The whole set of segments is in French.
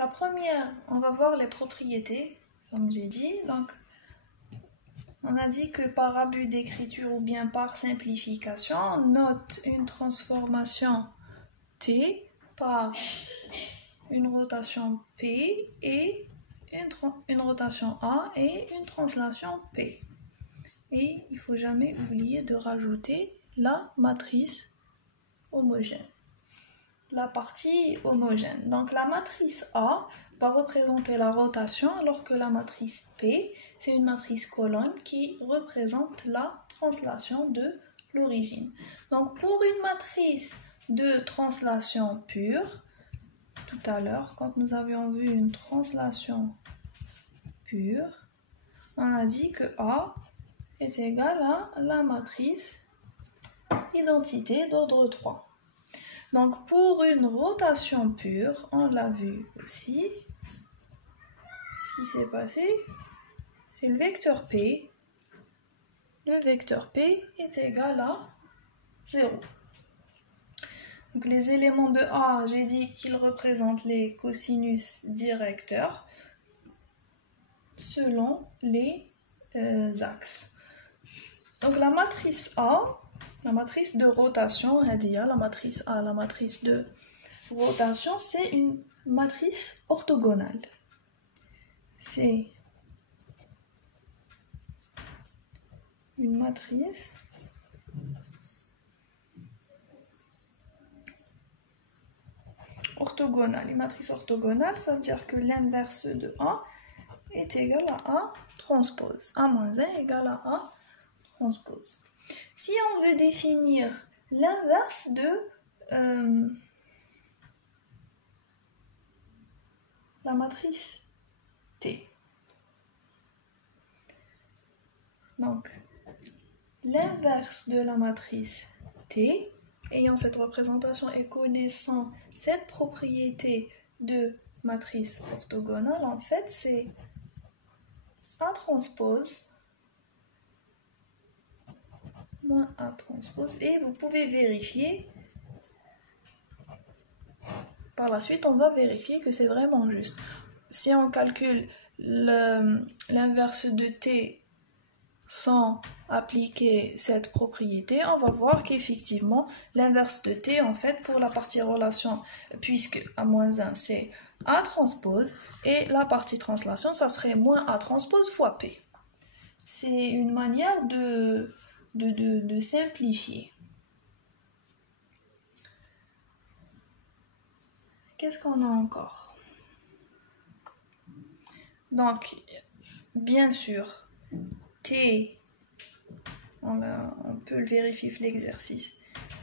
la première, on va voir les propriétés, comme j'ai dit. Donc, on a dit que par abus d'écriture ou bien par simplification, on note une transformation T par une rotation P et une rotation A et une translation P. Et il ne faut jamais oublier de rajouter la matrice homogène. La partie homogène. Donc la matrice A va représenter la rotation alors que la matrice P, c'est une matrice colonne qui représente la translation de l'origine. Donc pour une matrice de translation pure, tout à l'heure, quand nous avions vu une translation pure, on a dit que A est égal à la matrice identité d'ordre 3. Donc pour une rotation pure, on l'a vu aussi, ce qui s'est passé, c'est le vecteur P. Le vecteur P est égal à 0. Donc les éléments de A, j'ai dit qu'ils représentent les cosinus directeurs selon les axes. Donc la matrice A, la matrice de rotation, la matrice A, la matrice de rotation, c'est une matrice orthogonale. C'est une matrice orthogonale. Une matrice orthogonale, ça veut dire que l'inverse de A est égal à A transpose. A moins 1 égale à A transpose. Si on veut définir l'inverse de la matrice T, donc l'inverse de la matrice T, ayant cette représentation et connaissant cette propriété de matrice orthogonale, en fait, c'est A transpose moins A transpose, et vous pouvez vérifier. Par la suite, on va vérifier que c'est vraiment juste. Si on calcule l'inverse de T sans appliquer cette propriété, on va voir qu'effectivement, l'inverse de T, en fait, pour la partie relation, puisque A-1, c'est A transpose, et la partie translation, ça serait moins A transpose fois P. C'est une manière de simplifier. Qu'est-ce qu'on a encore? Donc, bien sûr, T, on peut le vérifier l'exercice.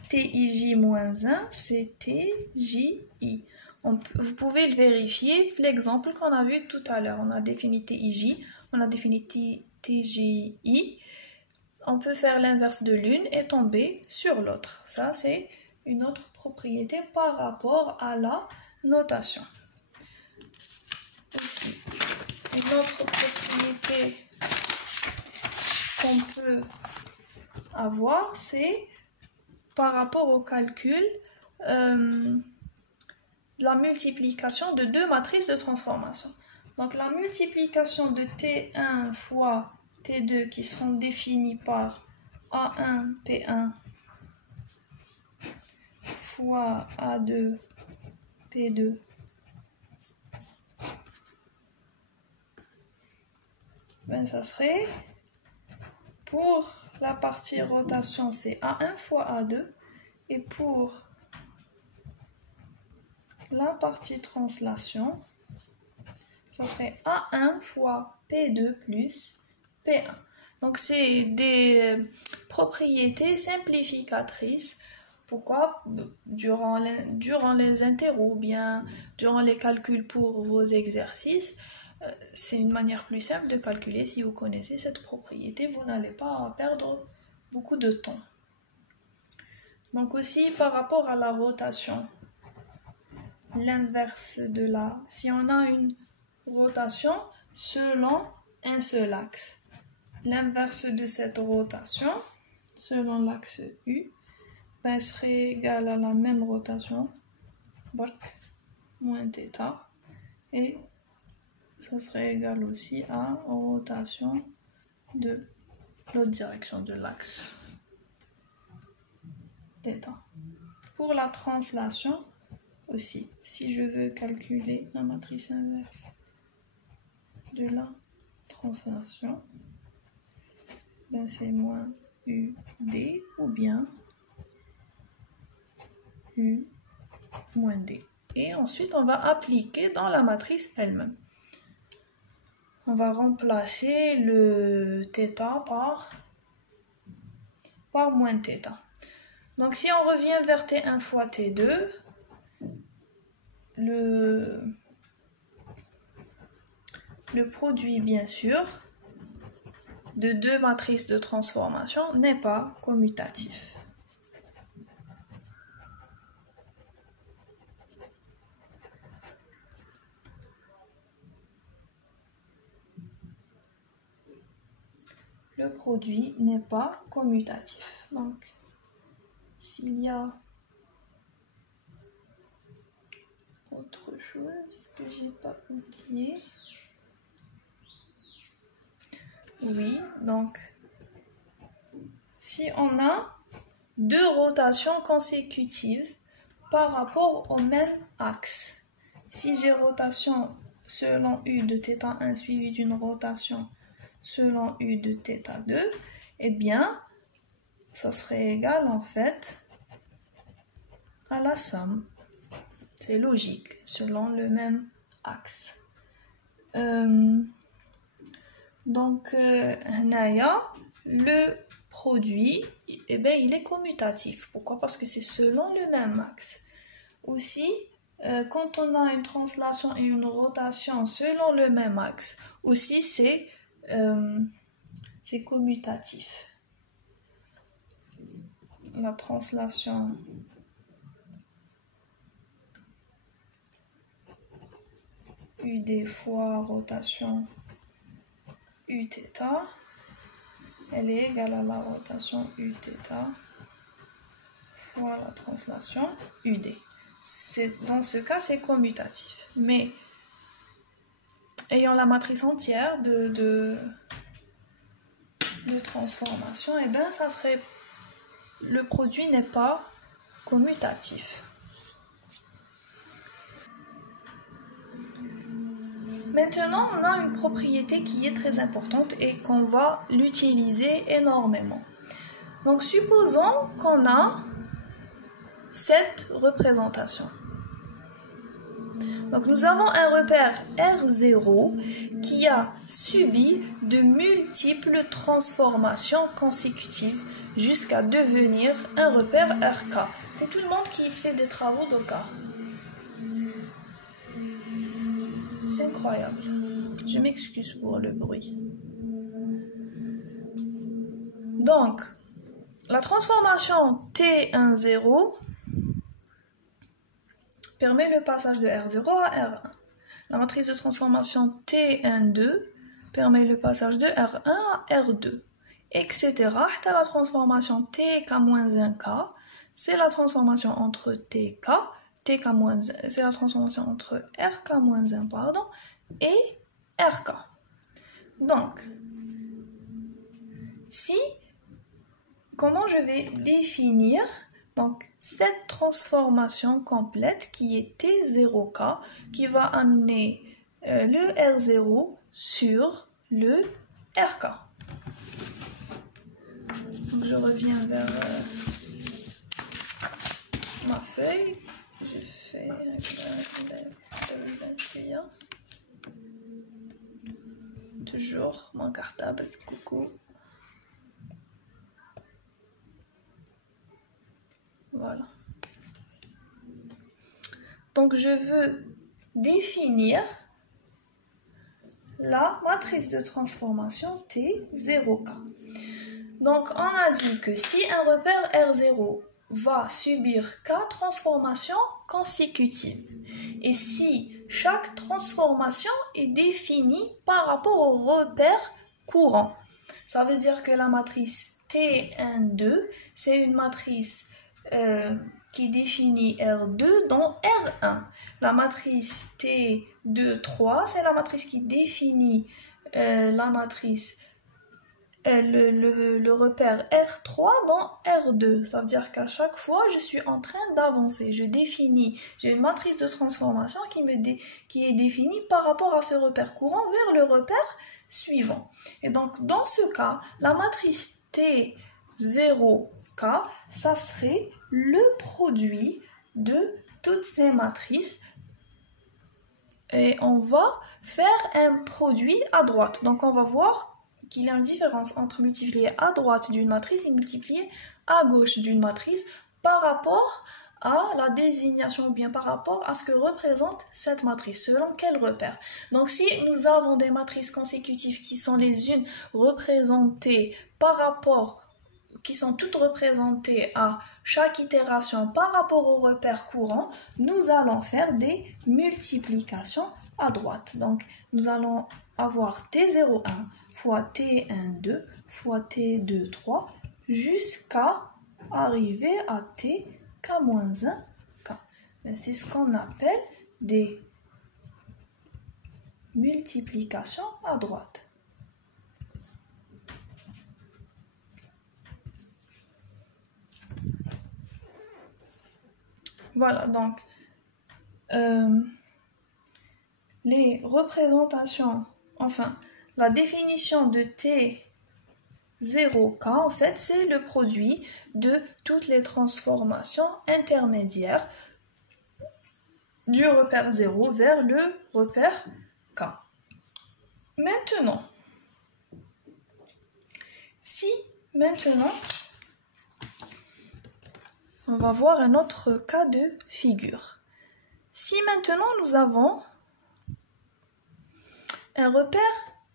TIJ-1, c'est TJI. Vous pouvez le vérifier, l'exemple qu'on a vu tout à l'heure. On a défini TIJ, on a défini TJI. On peut faire l'inverse de l'une et tomber sur l'autre. Ça, c'est une autre propriété par rapport à la notation. Aussi, une autre propriété qu'on peut avoir, c'est par rapport au calcul la multiplication de deux matrices de transformation. Donc la multiplication de T1 fois T2 qui seront définies par A1 P1 fois A2 P2 ça serait, pour la partie rotation, c'est A1 fois A2, et pour la partie translation, ça serait A1 fois P2 plus P1. Donc c'est des propriétés simplificatrices. Pourquoi? Durant les interros, ou bien durant les calculs pour vos exercices, c'est une manière plus simple de calculer. Si vous connaissez cette propriété, vous n'allez pas perdre beaucoup de temps. Donc aussi par rapport à la rotation, l'inverse de la... Si on a une rotation selon un seul axe, l'inverse de cette rotation selon l'axe U serait égal à la même rotation, moins θ, et ça serait égal aussi à rotation de l'autre direction de l'axe θ. Pour la translation aussi, si je veux calculer la matrice inverse de la translation, ben c'est moins UD ou bien U moins D. Et ensuite, on va appliquer dans la matrice elle-même. On va remplacer le θ par moins θ. Donc, si on revient vers T1 fois T2, le produit, bien sûr, de deux matrices de transformation n'est pas commutatif. Le produit n'est pas commutatif. Donc, s'il y a autre chose que j'ai pas oublié. Oui, donc, si on a deux rotations consécutives par rapport au même axe, si j'ai rotation selon U de θ1 suivie d'une rotation selon U de θ2, eh bien, ça serait égal en fait à la somme. C'est logique, selon le même axe. Donc, le produit, eh bien, il est commutatif. Pourquoi? Parce que c'est selon le même axe. Aussi, quand on a une translation et une rotation selon le même axe, aussi c'est commutatif. La translation UD fois rotation Uθ, elle est égale à la rotation Uθ fois la translation UD. Dans ce cas, c'est commutatif. Mais ayant la matrice entière de transformation, eh bien, ça serait, le produit n'est pas commutatif. Maintenant, on a une propriété qui est très importante et qu'on va l'utiliser énormément. Donc, supposons qu'on a cette représentation. Donc, nous avons un repère R0 qui a subi de multiples transformations consécutives jusqu'à devenir un repère RK. C'est tout le monde qui fait des travaux d'Oka. C'est incroyable. Je m'excuse pour le bruit. Donc, la transformation T10 permet le passage de R0 à R1. La matrice de transformation T12 permet le passage de R1 à R2, etc. La transformation TK-1K, c'est la transformation entre TK, c'est la transformation entre RK-1, pardon, et RK. Donc, comment je vais définir donc cette transformation complète qui est T0K qui va amener le R0 sur le RK. Donc je reviens vers ma feuille. Je fais un 21. Toujours mon cartable, coucou. Voilà. Donc, je veux définir la matrice de transformation T0K. Donc, on a dit que si un repère R0 va subir K transformations consécutives et si chaque transformation est définie par rapport au repère courant, ça veut dire que la matrice T12, c'est une matrice qui définit R2 dans R1. La matrice T2, 3, c'est la matrice qui définit la matrice le repère R3 dans R2. Ça veut dire qu'à chaque fois, je suis en train d'avancer. J'ai une matrice de transformation qui est définie par rapport à ce repère courant vers le repère suivant. Et donc, dans ce cas, la matrice T0K, ça serait le produit de toutes ces matrices. Et on va faire un produit à droite. Donc, on va voir qu'il y a une différence entre multiplier à droite d'une matrice et multiplier à gauche d'une matrice par rapport à la désignation ou bien par rapport à ce que représente cette matrice, selon quel repère. Donc si nous avons des matrices consécutives qui sont les unes représentées qui sont toutes représentées à chaque itération par rapport au repère courant, nous allons faire des multiplications à droite. Donc nous allons avoir T01 fois T12 fois T23 jusqu'à arriver à Tk-1K. C'est ce qu'on appelle des multiplications à droite. Voilà, donc les représentations, la définition de T0K, en fait, c'est le produit de toutes les transformations intermédiaires du repère 0 vers le repère K. Maintenant, on va voir un autre cas de figure. Si maintenant nous avons un repère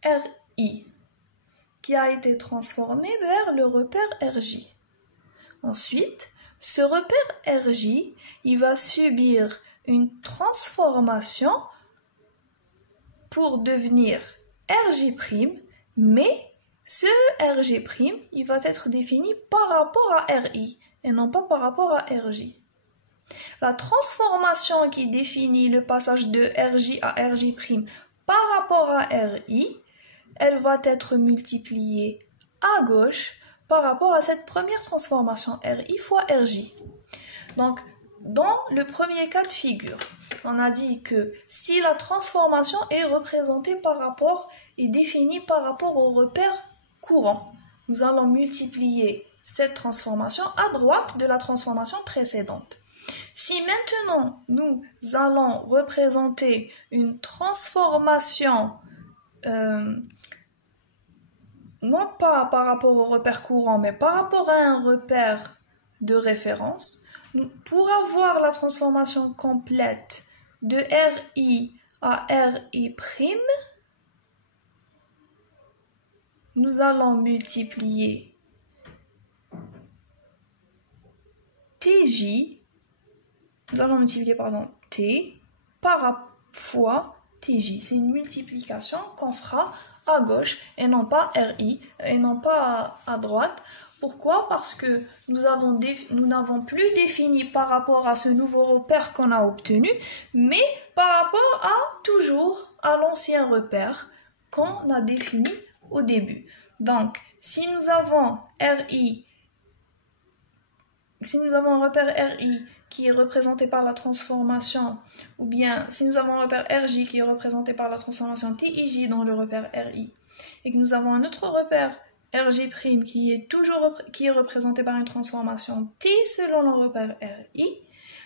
RI qui a été transformé vers le repère RJ. Ensuite, ce repère RJ, il va subir une transformation pour devenir RJ', mais ce RJ', il va être défini par rapport à RI et non pas par rapport à RJ. La transformation qui définit le passage de RJ à RJ' par rapport à RI, elle va être multipliée à gauche par rapport à cette première transformation RI fois RJ. Donc, dans le premier cas de figure, on a dit que si la transformation est représentée et définie par rapport au repère courant, nous allons multiplier cette transformation à droite de la transformation précédente. Si maintenant nous allons représenter une transformation non pas par rapport au repère courant, mais par rapport à un repère de référence, pour avoir la transformation complète de RI à RI', nous allons multiplier TJ, T fois TJ. C'est une multiplication qu'on fera à gauche et non pas RI et non pas à droite. Pourquoi? Parce que nous n'avons plus défini par rapport à ce nouveau repère qu'on a obtenu, mais par rapport toujours à l'ancien repère qu'on a défini au début. Donc, si nous avons un repère RI qui est représenté par la transformation, ou bien si nous avons un repère RJ qui est représenté par la transformation TIJ dans le repère RI, et que nous avons un autre repère RJ' qui est représenté par une transformation T selon le repère RI,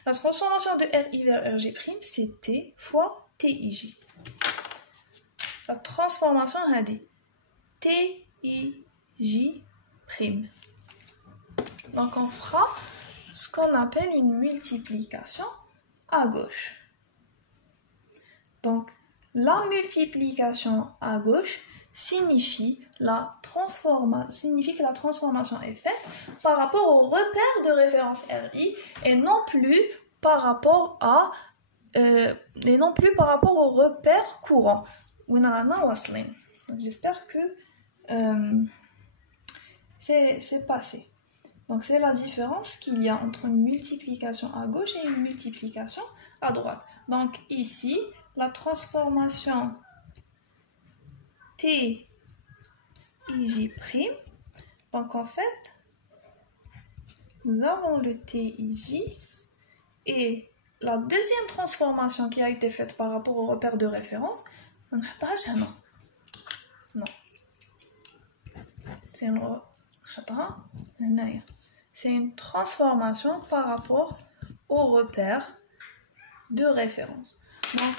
la transformation de RI vers RJ', c'est T fois TIJ. La transformation a des TIJ'. Donc on fera ce qu'on appelle une multiplication à gauche. Donc la multiplication à gauche signifie que la transformation est faite par rapport au repère de référence RI et non plus par rapport au repère courant. Donc j'espère que c'est passé. Donc c'est la différence qu'il y a entre une multiplication à gauche et une multiplication à droite. Donc ici, la transformation T IJ'. Donc en fait, nous avons le TIJ et la deuxième transformation qui a été faite par rapport au repère de référence, non. C'est une transformation par rapport au repère de référence. Donc,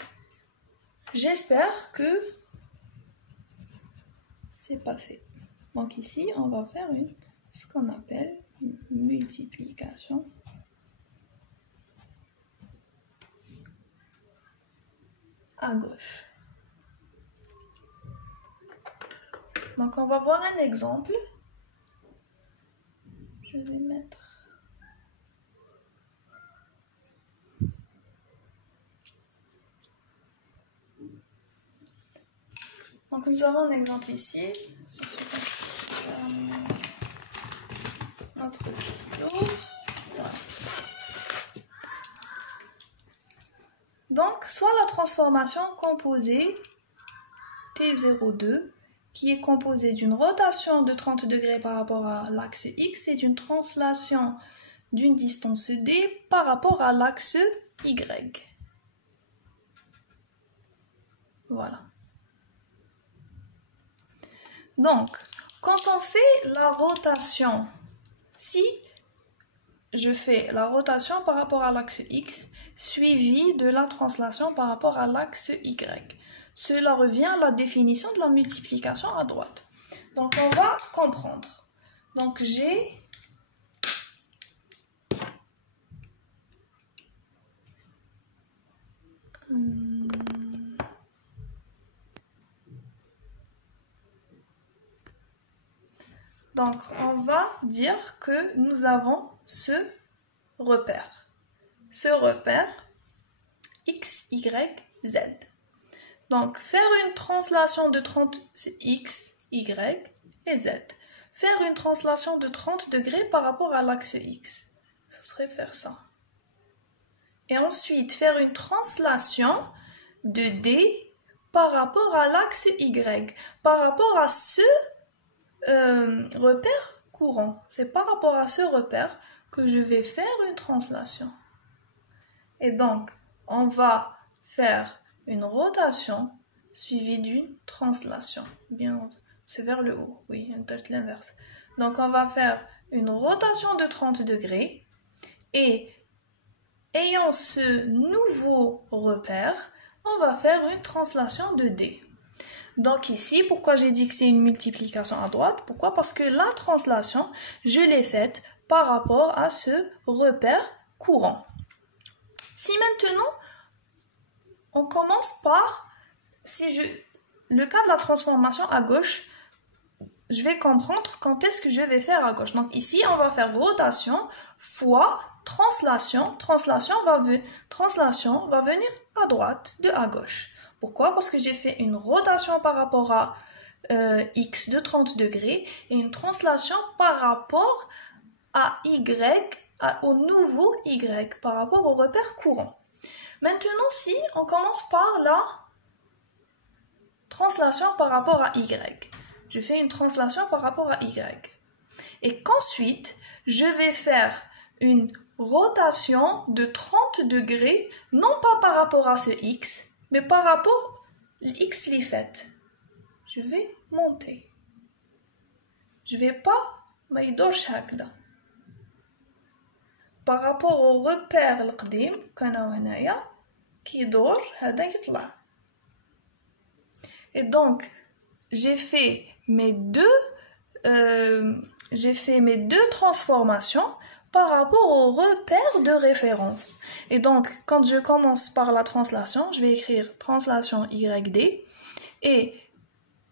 j'espère que c'est passé. Donc ici, on va faire ce qu'on appelle une multiplication à gauche. Donc on va voir un exemple. Je vais mettre... Donc nous avons un exemple ici. Je suis notre stylo. Voilà. Donc, soit la transformation composée T02, qui est composée d'une rotation de 30 degrés par rapport à l'axe X et d'une translation d'une distance D par rapport à l'axe Y. Voilà. Donc, quand on fait la rotation, si je fais la rotation par rapport à l'axe X, suivie de la translation par rapport à l'axe Y, cela revient à la définition de la multiplication à droite. Donc, on va comprendre. Donc, j'ai donc, on va dire que nous avons ce repère. Ce repère X, Y, Z. Donc, faire une translation de 30, c'est X, Y et Z. Faire une translation de 30 degrés par rapport à l'axe X. Ça serait faire ça. Et ensuite, faire une translation de D par rapport à l'axe Y. Par rapport à ce repère courant. C'est par rapport à ce repère que je vais faire une translation. Et donc, on va faire une rotation suivie d'une translation. Bien, c'est vers le haut. Oui, l'inverse. Donc, on va faire une rotation de 30 degrés et ayant ce nouveau repère, on va faire une translation de D. Donc ici, pourquoi j'ai dit que c'est une multiplication à droite? Pourquoi? Parce que la translation, je l'ai faite par rapport à ce repère courant. Si maintenant, on commence par, le cas de la transformation à gauche, je vais comprendre quand est-ce que je vais faire à gauche. Donc ici, on va faire rotation fois translation. Translation va venir à droite de à gauche. Pourquoi? Parce que j'ai fait une rotation par rapport à X de 30 degrés et une translation par rapport à Y, au nouveau Y, par rapport au repère courant. Maintenant, si on commence par la translation par rapport à Y, je fais une translation par rapport à Y. Et qu'ensuite, je vais faire une rotation de 30 degrés, non pas par rapport à ce X, mais par rapport à X les fait. Je vais monter. Je vais pas m'aidorch هكذا. Par rapport au repère القديم كانوا هنايا كيدور هذا يطلع. Et donc j'ai fait mes deux transformations par rapport au repère de référence. Et donc, quand je commence par la translation, je vais écrire translation YD. Et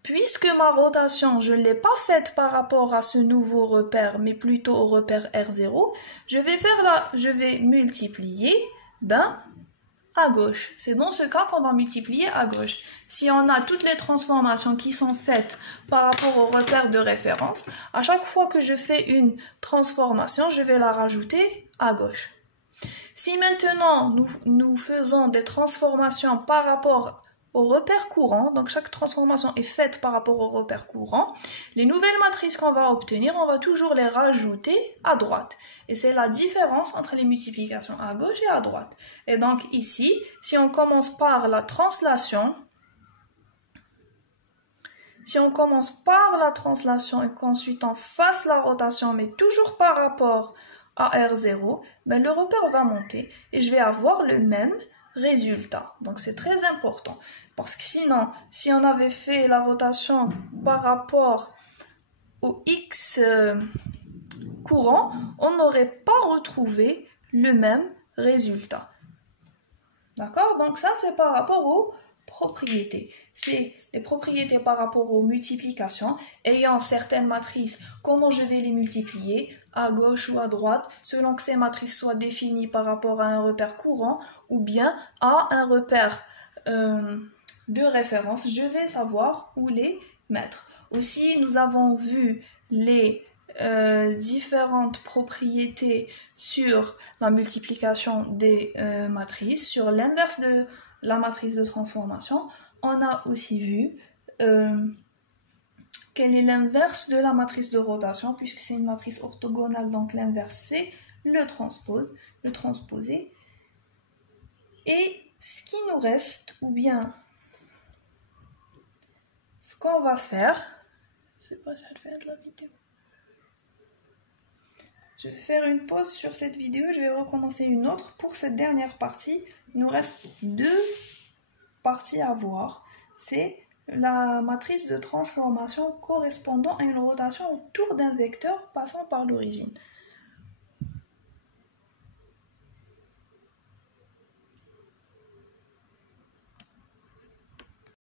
puisque ma rotation, je ne l'ai pas faite par rapport à ce nouveau repère, mais plutôt au repère R0, je vais multiplier à gauche. C'est dans ce cas qu'on va multiplier à gauche. Si on a toutes les transformations qui sont faites par rapport au repère de référence, à chaque fois que je fais une transformation, je vais la rajouter à gauche. Si maintenant nous faisons des transformations par rapport au repère courant, donc chaque transformation est faite par rapport au repère courant, les nouvelles matrices qu'on va obtenir, on va toujours les rajouter à droite. Et c'est la différence entre les multiplications à gauche et à droite. Et donc ici, si on commence par la translation, et qu'ensuite on fasse la rotation, mais toujours par rapport à R0, ben le repère va monter et je vais avoir le même résultat. Donc c'est très important. Parce que sinon, si on avait fait la rotation par rapport au X courant, on n'aurait pas retrouvé le même résultat. D'accord? Donc ça, c'est par rapport aux propriétés. C'est les propriétés par rapport aux multiplications. Ayant certaines matrices, comment je vais les multiplier, à gauche ou à droite, selon que ces matrices soient définies par rapport à un repère courant ou bien à un repère de référence. Je vais savoir où les mettre. Aussi, nous avons vu les différentes propriétés sur la multiplication des matrices, sur l'inverse de la matrice de transformation. On a aussi vu quel est l'inverse de la matrice de rotation, puisque c'est une matrice orthogonale, donc l'inverse c'est le transposé. Et ce qui nous reste, ou bien ce qu'on va faire, je sais pas si je vais de la vidéo. Je vais faire une pause sur cette vidéo, je vais recommencer une autre. Pour cette dernière partie, il nous reste 2 parties à voir. C'est la matrice de transformation correspondant à une rotation autour d'un vecteur passant par l'origine.